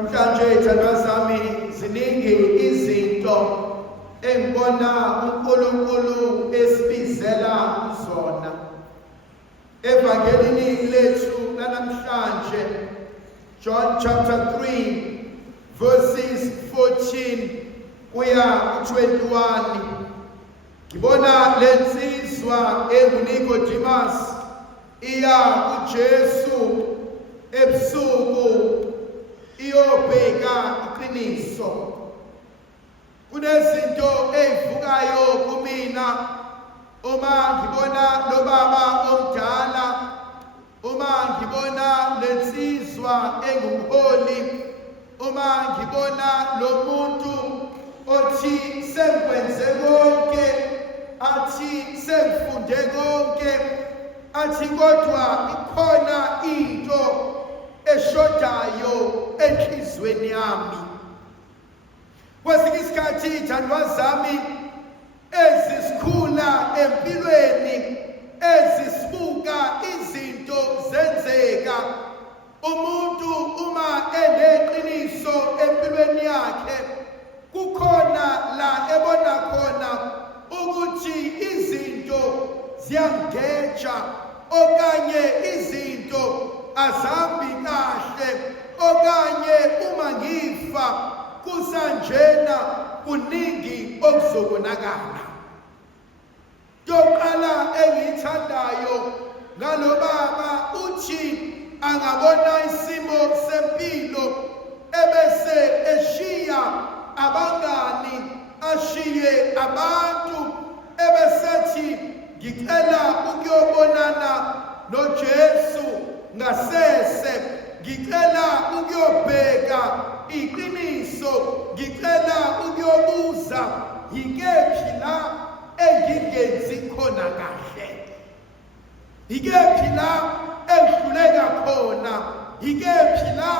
Namhlanje ithandwa zami ziningi izinto engibona uNkulunkulu esibizela zona. Evangelini lethu lanamhlanje John chapter 3 verses 14 kuya 21. Ngibona lensizwa enguNicodemus iya kuJesu ebusuku iyobheka iqiniso. Kunezinto ezivukayo kumina uma ngibona lo baba omdala, uma ngibona lensizwa engumholi, uma ngibona lo muntu othi sengikwenze konke, athi sengifunde konke, athi kodwa ikhona into eshodayo enhlizweni yami. Kwesinye isikhathi ithandwa zami ezisikhula empilweni, ezisibuka izinto zenzeka, umuntu uma eneqiniso empilweni yakhe kukhona la ebona khona ukuthi izinto ziyamgeja okanye izinto azahambi kahle, okanye uma ngifa kusanjena kuningi okuzokonakala. Yoqala engiyithandayo ngalo baba uthi angabona isimo sempilo ebese eshiya abangani, ashiye abantu, ebesethi ngicela ukuyobonana noJesu ngasese, ngicela ukuyobheka iqiniso, ngicela ukuyobuza yikephi la engingenzi khona kahle, yikephi la engihluleka khona, yikephi la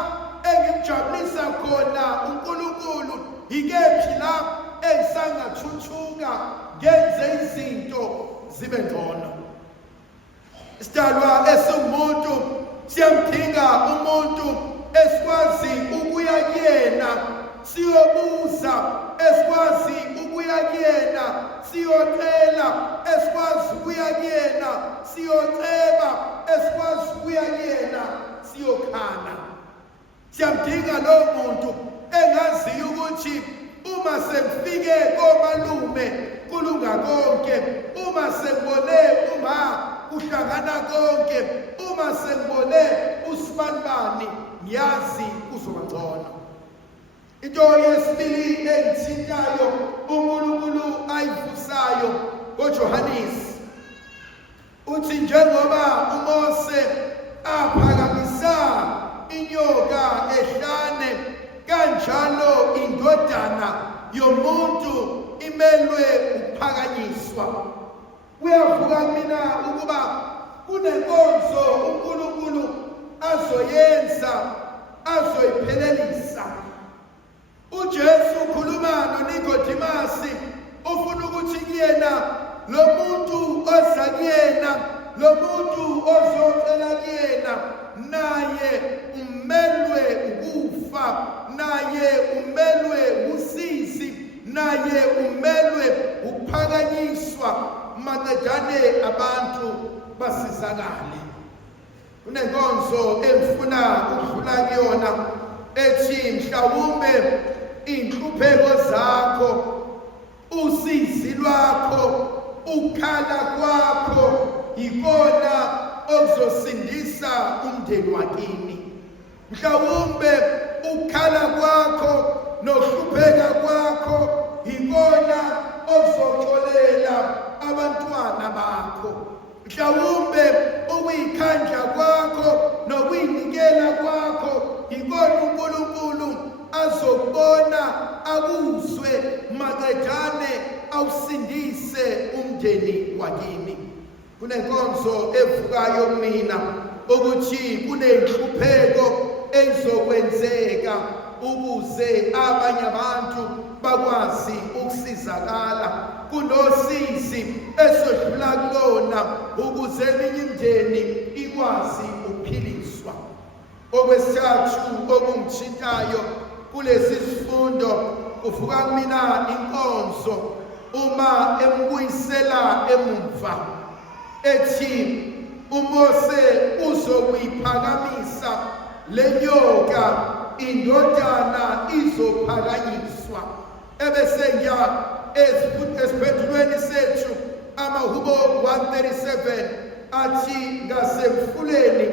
engimjabulisa khona uNkulunkulu, yikephi la engisangathuthuka ngenze izinto zibe ngcono. Isidalwa esingumuntu siyamdinga umuntu esikwazi ukuya kuyena siyobuza, esikwazi ukuya kuyena siyocela, esikwazi ukuya kuyena siyoceba, esikwazi ukuya kuyena siyokhala. Siyamdinga lowo muntu engaziyo ukuthi uma sengifike komalume kulunga konke, uma sengibone uma kuhlangana konke, uma sengibone usibanibani ngiyazi kuzoba ngcono. Into yesibili engithintayo uNkulunkulu ayivusayo ngoJohannes uthi njengoba uMose aphakamisa inyoka ehlane, kanjalo indodana yomuntu imelwe ukuphakanyiswa. Kuyavuka mina ukuba kunenkonzo uNkulunkulu azoyenza, azoyiphelelisa. uJesu ukhuluma noNicodemus, ufuna ukuthi kuyena lo muntu oza kuyena, lo muntu ozocela kuyena, naye umelwe ukufa, naye umelwe usizi, naye umelwe ukuphakanyiswa, maqedane abantu basizakale. Kunenkonzo engifuna ukudlula kuyona ethi mhlawumbe inhlupheko zakho, usizi lwakho, ukhala kwakho ikona okuzosindisa umndeni wakini. Mhlawumbe ukhala kwakho nohlupheka kwakho ikona okuzoxolela abantwana bakho. Mhlawumbe ukuyikhandla kwakho nokuyinikela kwakho ikona uNkulunkulu azokubona, akuzwe, maqedane awusindise umndeni wakini. Kunenkonzo evukayo kumina ukuthi kunenhlupheko ezizokwenzeka ukuze abanye abantu bakwazi ukusizakala. Kunosizi esodlula kulona ukuze eminye imindeni ikwazi ukuphiliswa. Okwesithathu okungithintayo kulesi sifundo uvuka kumina inkonzo uma emubuyisela emumva ethi uMose uzokuyiphakamisa lenyoka indodana izophakanyiswa. Ebese ngiya esiphendulweni sethu amahubo 137 athi ngasemfuleni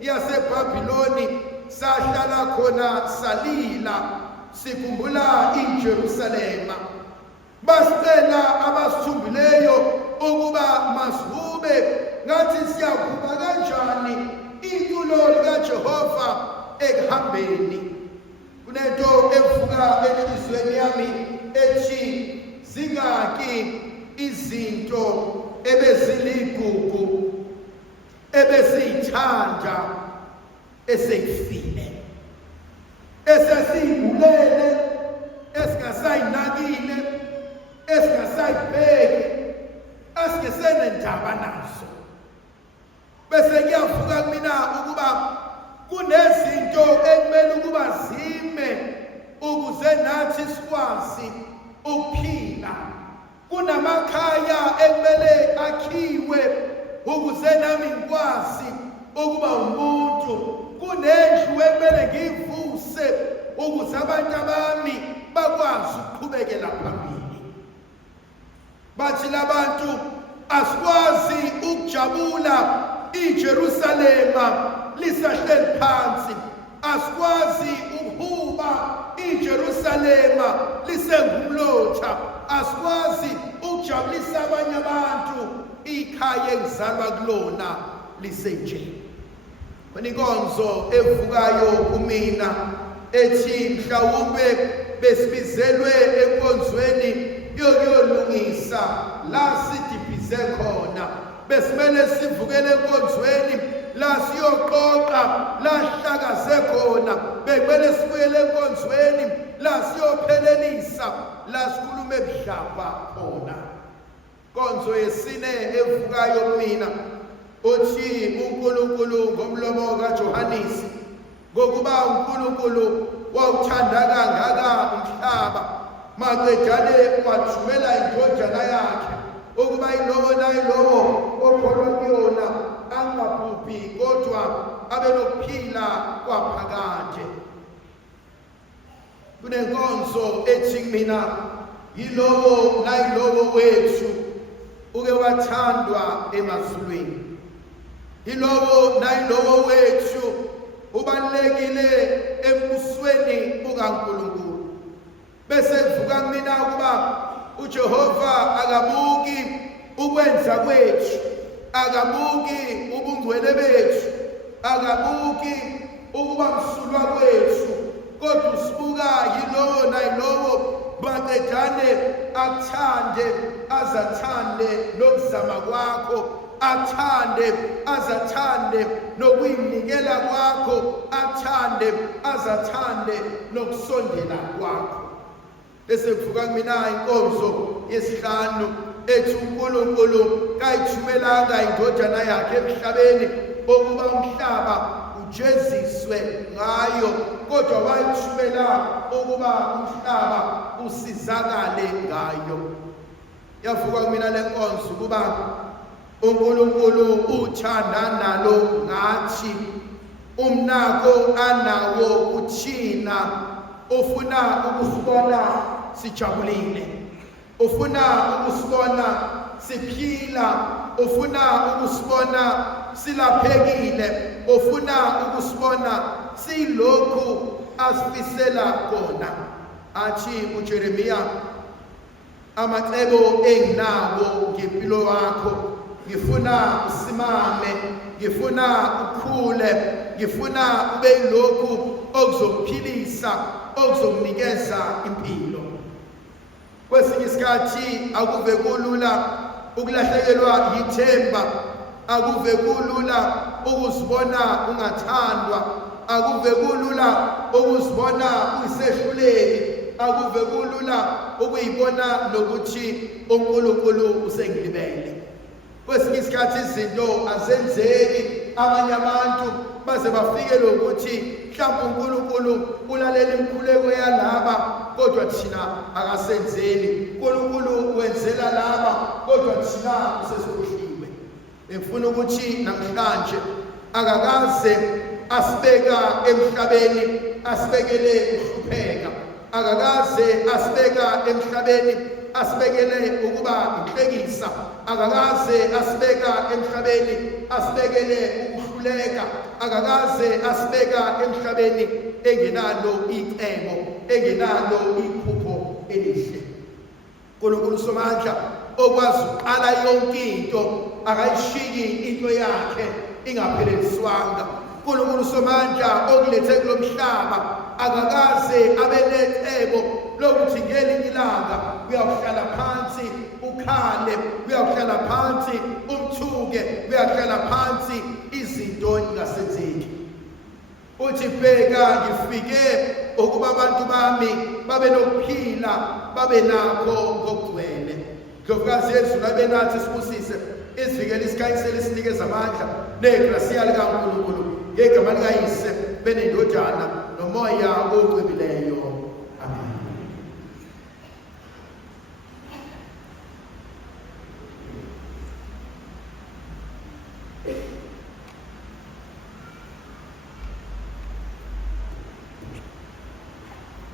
yaseBhabhiloni sahlala khona salila sikhumbula iJerusalema. Basicela abasithumbileyo ukuba masihube ngathi siyakuba kanjani itulo likaJehova ekuhambeni. Kunento evuka enhliziyweni yami ethi zingaki izinto ebeziligugu ebesiyithanda eseyifile, esesiyibulele, esingasayinakile, esingasayibheki, esingesenendaba nazo. Bese kuyavuka kumina ukuba kunezinto ekumele ukuba zime ukuze nathi sikwazi ukuphila. Kunamakhaya ekumele akhiwe ukuze nami ngikwazi ukuba umuntu. Kunendlu ekumele ngivuse ukuze abantu abami bakwazi ukuqhubekela phambili. Bathi labantu asikwazi ukujabula iJerusalema lisahleli phansi, asikwazi ukuhuba iJerusalema lisengumlotha, asikwazi ukujabulisa abanye abantu ikhaya engizalwa kulona lisenje. Inkonzo evukayo kumina ethi mhlawumbe besibizelwe enkonzweni yokuyolungisa la sidibhize khona, besimele sivukele enkonzweni la siyoqoqa la hlakaze khona, bekumele sibuyele enkonzweni la siyophelelisa la sikhulume ebuhlaba khona. Inkonzo yesine evukayo kumina uthi uNkulunkulu ngomlomo kaJohanesi ngokuba uNkulunkulu wawuthanda kangaka umhlaba maqedane wathumela indodana yakhe ukuba yilowo nayilowo okholwa kuyona angabhubhi kodwa abe nokuphila kwaphakade. Kunenkonzo ethi kumina yilowo nayilowo wethu uke wathandwa emazulwini. Yilowo nayilowo wethu ubalekile embusweni bukaNkulunkulu. Bese kuvuka kumina ukuba uJehova akabuki ukwenza kwethu, akabuki ubungcwele bethu, akabuki ukuba msulwa kwethu, kodwa usibuka yilowo nayilowo baqedane akuthande, azathande nokuzama kwakho, athande azathande nokuyinikela kwakho, athande azathande nokusondela kwakho. Bese kuvuka kumina inkonzo yesihlanu ethi uNkulunkulu kayithumelanga indodana yakhe emhlabeni ukuba umhlaba ujeziswe ngayo, kodwa wayithumela ukuba umhlaba usizakale ngayo. Yavuka kumina lenkonzo ukuba uNkulunkulu uthanda nalo ngathi, umnako anawo uthina, ufuna ukusibona sijabulile, ufuna ukusibona siphila, ufuna ukusibona silaphekile, ufuna ukusibona silokhu asifisela kona. Athi uJeremiya, amacebo enginawo ngempilo yakho, ngifuna usimame, ngifuna ukhule, ngifuna ube yilokhu okuzokuphilisa, okuzokunikeza impilo. Kwesinye isikhathi akuve kulula ukulahlekelwa yithemba, akuve kulula ukuzibona ungathandwa, akuve kulula ukuzibona uyisehluleki, akuve kulula ukuyibona nokuthi uNkulunkulu usengilibele. Kwesinye isikhathi izinto azenzeki, abanye abantu baze bafikele ukuthi mhlawumbe uNkulunkulu ulalela imikhuleko yalaba kodwa thina akasenzeli. uNkulunkulu wenzela laba kodwa thina usesikhohliwe. Ngifuna ukuthi namhlanje akakaze asibeka emhlabeni asibekele ukuhlupheka, akakaze asibeka emhlabeni asibekele ukuba inhlekisa, akakaze asibeka emhlabeni asibekele ukuhluleka, akakaze asibeka emhlabeni engenalo icebo, engenalo iphupho elihle. uNkulunkulu Somandla okwazi uqala yonke into, akayishiki into yakhe ingapheleliswanga. uNkulunkulu Somandla okulethe kulo mhlaba akakaze abelecebo lokuthi ngelinye ilanga uyakuhlala phansi ukhale, uyakuhlala phansi umthuke, uyakuhlala phansi izinto ingasenzeki. Uthi bheka ngifike ukuba abantu bami babe nokuphila, babe nakho ngokugcwele. Ndlovukazi yezulu abe nathi sibusise isivikele isikhanyiseli esinikeza amandla negrasiya likaNkulunkulu ngegama likayise benendodana nomoya ogcwebileyo.